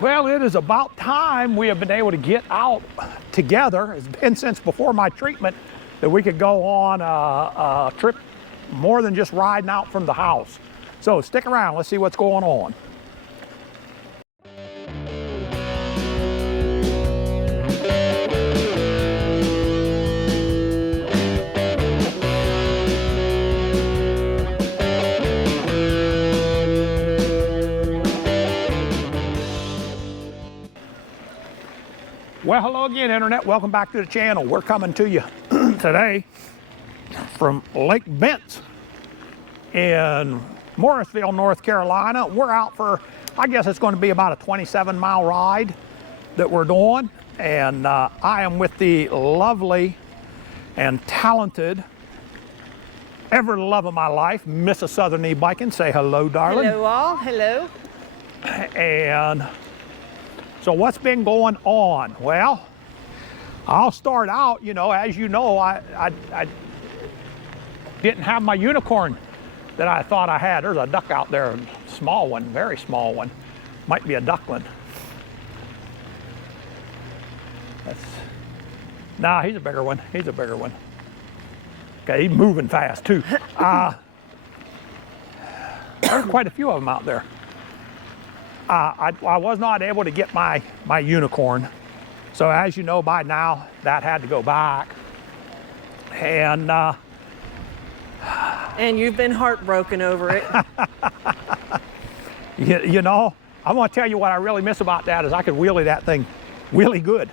Well, it is about time we have been able to get out together. It's been since before my treatment that we could go on a trip more than just riding out from the house. So stick around, let's see what's going on. Well, hello again, Internet. Welcome back to the channel. We're coming to you today from Lake Bent's in Morrisville, North Carolina. We're out for, I guess it's going to be about a 27-mile ride that we're doing. And I am with the lovely and talented, ever the love of my life, Mrs. Southern E-Biking. Say hello, darling. Hello, all. Hello. And so what's been going on? Well, I'll start out, you know, as you know, I didn't have my unicorn that I thought I had. There's a duck out there, a small one, very small one. Might be a duckling. Nah, he's a bigger one. He's a bigger one. Okay, he's moving fast too. There's quite a few of them out there. I was not able to get my unicorn. So as you know by now, that had to go back. And you've been heartbroken over it. you know, I want to tell you what I really miss about that is I could wheelie that thing really good.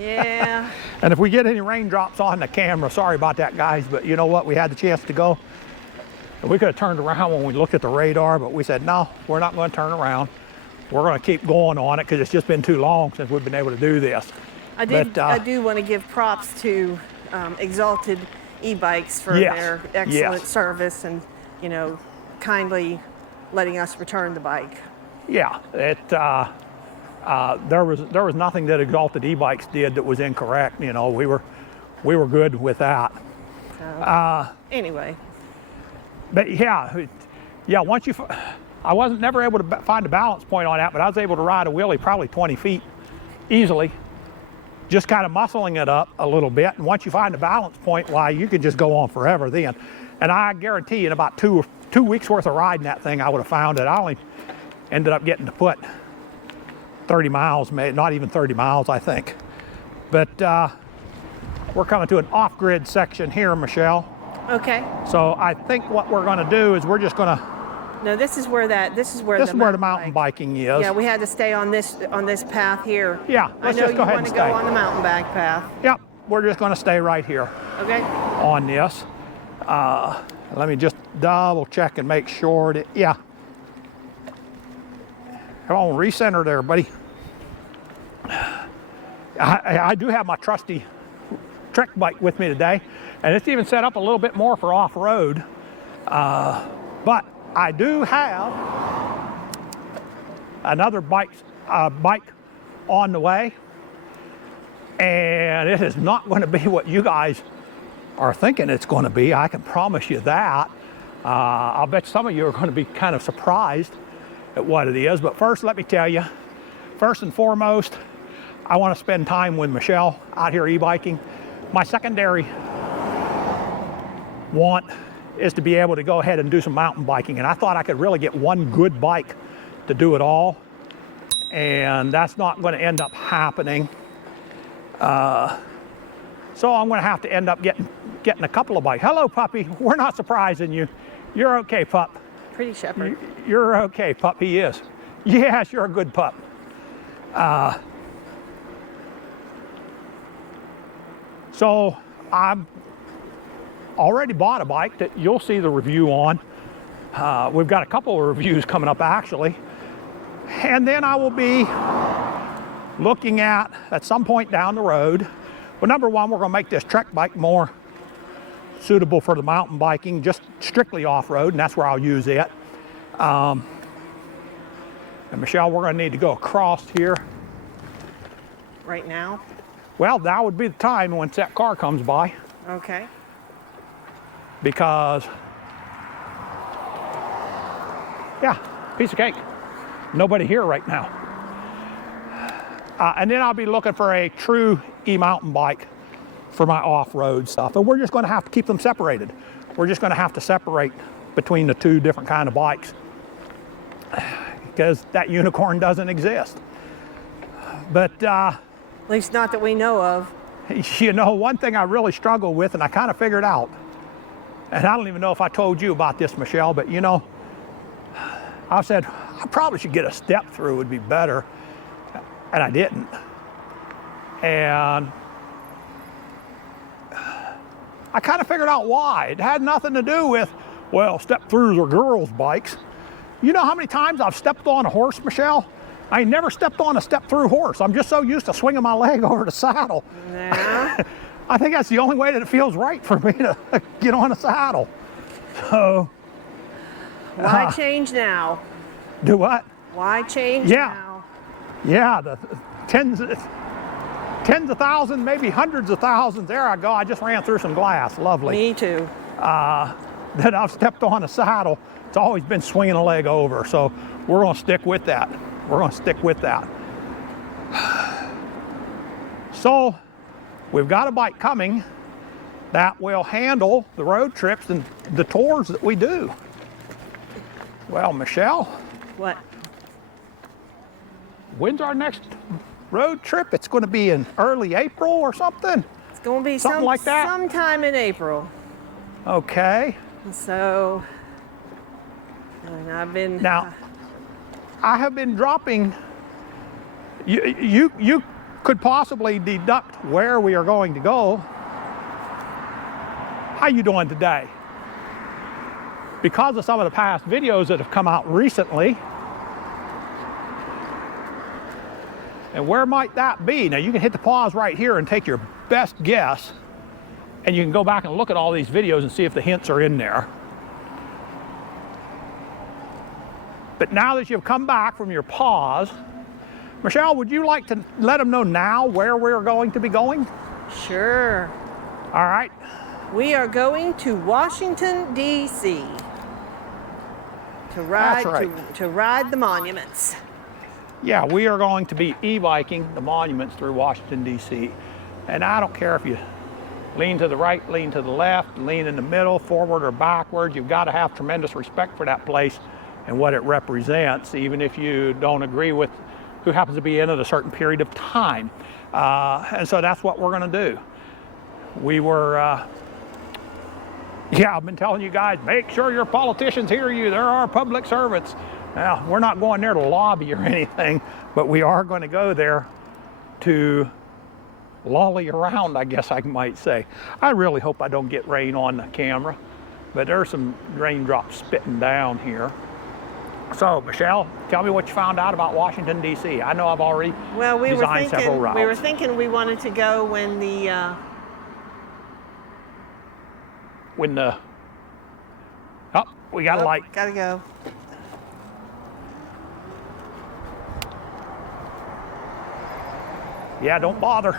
Yeah. And if we get any raindrops on the camera, sorry about that, guys, but you know what? We had the chance to go. And we could have turned around when we looked at the radar, but we said, no, we're not going to turn around. We're going to keep going on it because it's just been too long since we've been able to do this. I do want to give props to Exalted E-Bikes for their excellent service and, you know, kindly letting us return the bike. Yeah, there was nothing that Exalted E-Bikes did that was incorrect. You know, we were good with that. Anyway. But yeah, once I wasn't never able to find a balance point on that, but I was able to ride a wheelie probably 20 feet easily, just kind of muscling it up a little bit. And once you find a balance point, why, you can just go on forever then. And I guarantee in about two weeks worth of riding that thing, I would have found it. I only ended up getting to put 30 miles, maybe not even 30 miles, I think. But we're coming to an off-grid section here, Michelle. Okay. So I think what we're going to do is we're just going to. No, this is where the mountain biking is. Yeah, we had to stay on this path here. Yeah, let's just go ahead and stay. I know you want to go on the mountain bike path. Yep, we're just going to stay right here. Okay. On this. Let me just double check and make sure that, yeah. Come on, recenter there, buddy. I do have my trusty Trek bike with me today, and it's even set up a little bit more for off-road. But I do have another bike on the way, and it is not going to be what you guys are thinking it's going to be. I can promise you that. I'll bet some of you are going to be kind of surprised at what it is. But first, let me tell you, first and foremost, I want to spend time with Michelle out here e-biking. My secondary want is to be able to go ahead and do some mountain biking. And I thought I could really get one good bike to do it all. And that's not going to end up happening. So I'm going to have to end up getting a couple of bikes. Hello, puppy. We're not surprising you. You're okay, pup. Pretty shepherd. You're okay, pup. He is. Yes, you're a good pup. So I've already bought a bike that you'll see the review on. We've got a couple of reviews coming up actually. And then I will be looking at some point down the road. Well, number one, we're going to make this Trek bike more suitable for the mountain biking, just strictly off-road, and that's where I'll use it. And Michelle, we're going to need to go across here. Right now? Well, that would be the time once that car comes by. Okay. Because, yeah, piece of cake. Nobody here right now. And then I'll be looking for a true e-mountain bike for my off-road stuff. And we're just going to have to keep them separated. We're just going to have to separate between the two different kind of bikes because that unicorn doesn't exist. But at least not that we know of. you know, one thing I really struggle with, and I kind of figured out, and I don't even know if I told you about this, Michelle, but you know, I said, I probably should get a step through, would be better. And I didn't. And I kind of figured out why. It had nothing to do with, well, step throughs are girls' bikes. You know how many times I've stepped on a horse, Michelle? I ain't never stepped on a step through horse. I'm just so used to swinging my leg over the saddle. Yeah. I think that's the only way that it feels right for me to get on a saddle. So. Why change now? Do what? Why change now? Yeah, the tens of thousands, maybe hundreds of thousands. There I go. I just ran through some glass. Lovely. Me too. That I've stepped on a saddle. It's always been swinging a leg over. So we're going to stick with that. We're going to stick with that. So we've got a bike coming that will handle the road trips and the tours that we do. Well, Michelle. What? When's our next road trip? It's going to be in early April or something? It's going to be something like that? Sometime in April. Okay. So, and I've been... Now, I have been dropping... You could possibly deduct where we are going to go. How you doing today? Because of some of the past videos that have come out recently, and where might that be? Now you can hit the pause right here and take your best guess, and you can go back and look at all these videos and see if the hints are in there. But now that you've come back from your pause, Michelle, would you like to let them know now where we're going to be going? Sure. All right. We are going to Washington, D.C. to ride, That's right. to ride the monuments. Yeah, we are going to be e-biking the monuments through Washington, D.C. And I don't care if you lean to the right, lean to the left, lean in the middle, forward or backwards. You've got to have tremendous respect for that place and what it represents, even if you don't agree with who happens to be in at a certain period of time. And so that's what we're going to do. We were, I've been telling you guys, make sure your politicians hear you. They're our public servants. Now, we're not going there to lobby or anything, but we are going to go there to lolly around, I guess I might say. I really hope I don't get rain on the camera, but there's some raindrops spitting down here. So, Michelle, tell me what you found out about Washington, D.C. I know I've already designed several routes. We were thinking we wanted to go when we got a light. Gotta go. Yeah, don't bother.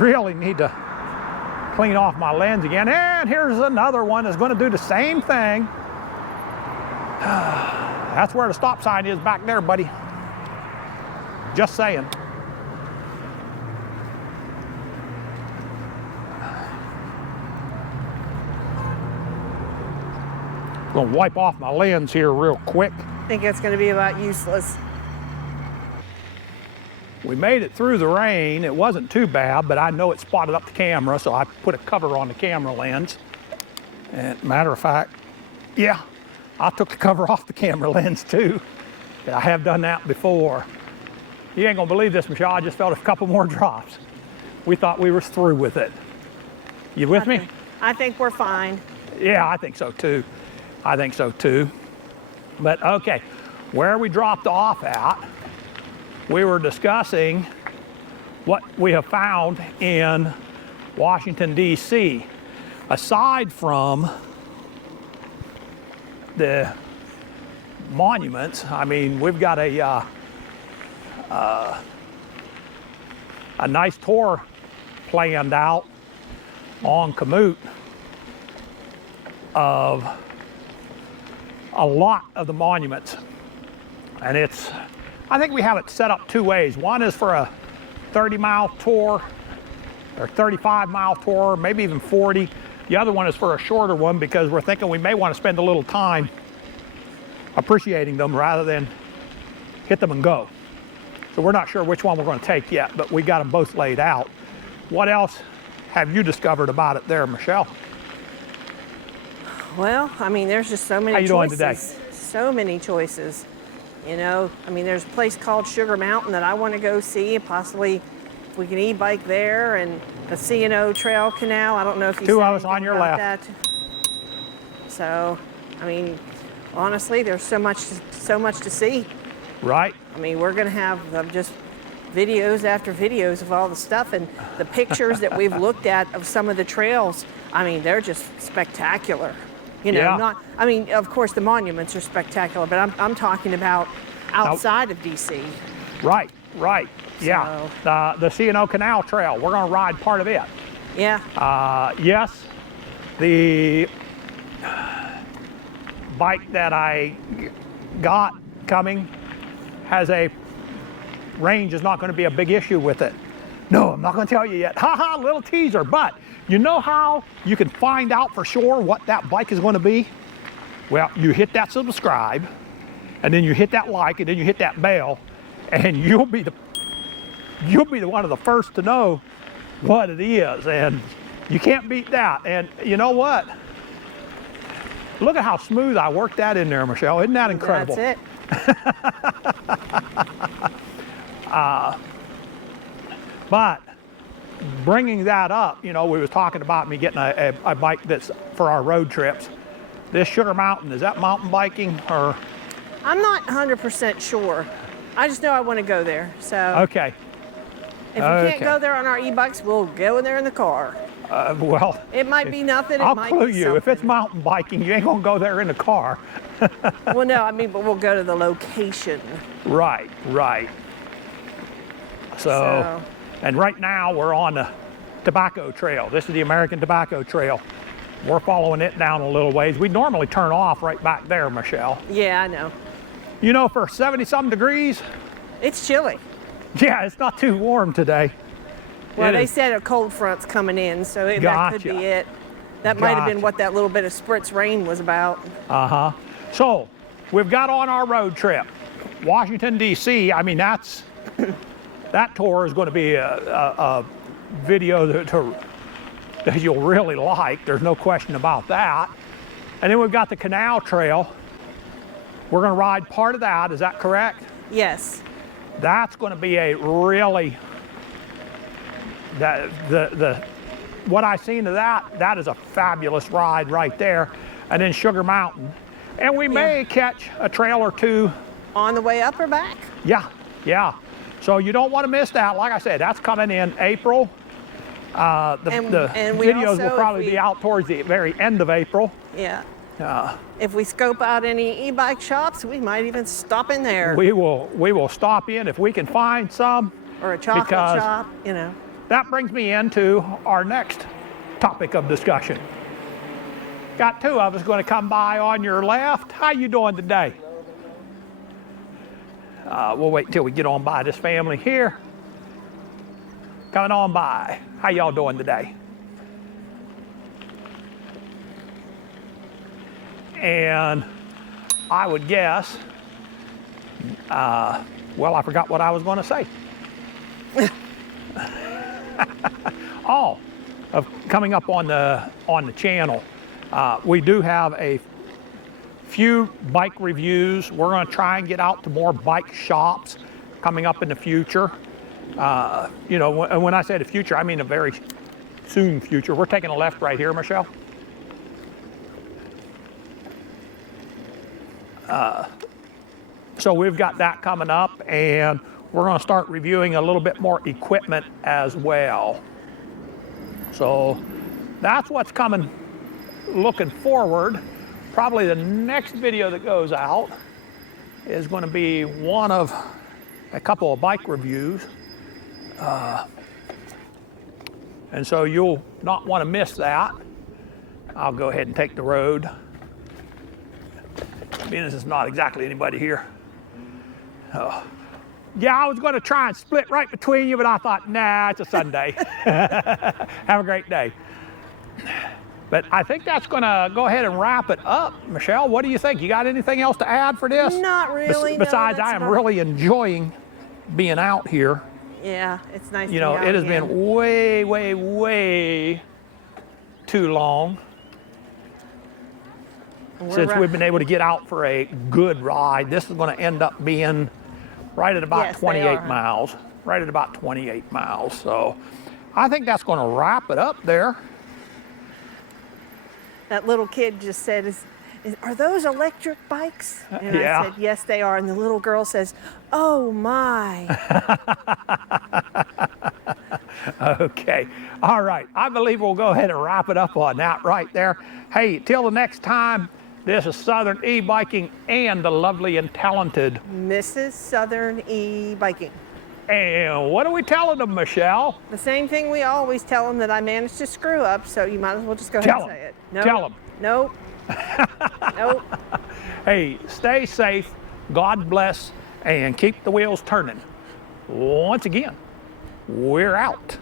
Really need to clean off my lens again. And here's another one that's going to do the same thing. That's where the stop sign is back there, buddy. Just saying. I'm going to wipe off my lens here real quick. I think it's going to be about useless. We made it through the rain. It wasn't too bad, but I know it spotted up the camera, so I put a cover on the camera lens. And matter of fact, yeah, I took the cover off the camera lens too. I have done that before. You ain't gonna believe this, Michelle. I just felt a couple more drops. We thought we were through with it. You with me? I think we're fine. Yeah, I think so too. I think so too. But okay, where we dropped off at, we were discussing what we have found in Washington, D.C. Aside from the monuments, I mean, we've got a nice tour planned out on Komoot of a lot of the monuments. And I think we have it set up two ways. One is for a 30-mile tour or 35-mile tour, maybe even 40. The other one is for a shorter one because we're thinking we may want to spend a little time appreciating them rather than hit them and go. So we're not sure which one we're going to take yet, but we got them both laid out. What else have you discovered about it there, Michelle? Well, I mean, there's just so many choices. How you doing today? So many choices. You know, I mean, there's a place called Sugar Mountain that I want to go see, and possibly if we can e-bike there, and the C&O Trail Canal. I don't know if you Two of us on your left. That. So, I mean, honestly, there's so much to see. Right. I mean, we're going to have just videos after videos of all the stuff, and the pictures that we've looked at of some of the trails. I mean, they're just spectacular. You know, yeah. I mean, of course, the monuments are spectacular, but I'm talking about outside of DC. Right, right. Yeah. So, the C&O Canal Trail, we're going to ride part of it. Yeah. Yes, the bike that I got coming has a range is not going to be a big issue with it. No, I'm not going to tell you yet. Ha ha, little teaser. But you know how you can find out for sure what that bike is going to be? Well, you hit that subscribe, and then you hit that like, and then you hit that bell, and you'll be one of the first to know what it is, and you can't beat that. And you know what? Look at how smooth I worked that in there, Michelle. Isn't that incredible? That's it. But bringing that up, you know, we was talking about me getting a bike that's for our road trips. This Sugar Mountain, is that mountain biking or? I'm not 100% sure. I just know I want to go there. So okay. If we can't go there on our e-bikes, we'll go there in the car. Well, it might be nothing. I'll might clue be you. something. If it's mountain biking, you ain't gonna go there in the car. Well, no, I mean, but we'll go to the location. Right, right. So, and right now we're on the tobacco trail. This is the American Tobacco Trail. We're following it down a little ways. We normally turn off right back there, Michelle. Yeah, I know. You know, for 70-something degrees. It's chilly. Yeah, it's not too warm today. Well, they said a cold front's coming in, so that could be it. That might have been what that little bit of spritz rain was about. Uh-huh. So, we've got on our road trip. Washington, D.C., I mean, that tour is going to be a video that you'll really like. There's no question about that. And then we've got the Canal Trail. We're going to ride part of that. Is that correct? Yes. That's going to be a really, what I've seen of that is a fabulous ride right there. And then Sugar Mountain. And we may catch a trail or two. On the way up or back? Yeah, yeah. So you don't want to miss that. Like I said, that's coming in April. The videos will probably be out towards the very end of April. Yeah. If we scope out any e-bike shops, we might even stop in there. We will stop in if we can find some. Or a chocolate shop, you know. That brings me into our next topic of discussion. Got two of us going to come by on your left. How you doing today? We'll wait until we get on by this family here. Coming on by. How y'all doing today? And I would guess, well, I forgot what I was going to say. Oh, coming up on the channel, we do have a few bike reviews. We're going to try and get out to more bike shops coming up in the future. You know, when I say the future, I mean a very soon future. We're taking a left right here, Michelle. So we've got that coming up, and we're going to start reviewing a little bit more equipment as well. So that's what's coming, looking forward. Probably the next video that goes out is going to be one of a couple of bike reviews. And so you'll not want to miss that. I'll go ahead and take the road. Being as there's not exactly anybody here. Oh. Yeah, I was going to try and split right between you, but I thought, nah, it's a Sunday. Have a great day. But I think that's going to go ahead and wrap it up. Michelle, what do you think? You got anything else to add for this? Not really. Besides, no, I am really enjoying being out here. Yeah, it's nice to You be know, out it has again. been way, way, way too long since we've been able to get out for a good ride. This is going to end up being right at about 28 miles. Right at about 28 miles. So I think that's going to wrap it up there. That little kid just said, are those electric bikes? And Yeah. I said, yes, they are. And the little girl says, oh my. Okay. All right. I believe we'll go ahead and wrap it up on that right there. Hey, till the next time, this is Southern E-Biking and the lovely and talented Mrs. Southern E-Biking. And what are we telling them, Michelle? The same thing we always tell them, that I managed to screw up, so you might as well just go ahead and say it. Nope. Tell them. Nope. Nope. Hey, stay safe, God bless, and keep the wheels turning. Once again, we're out.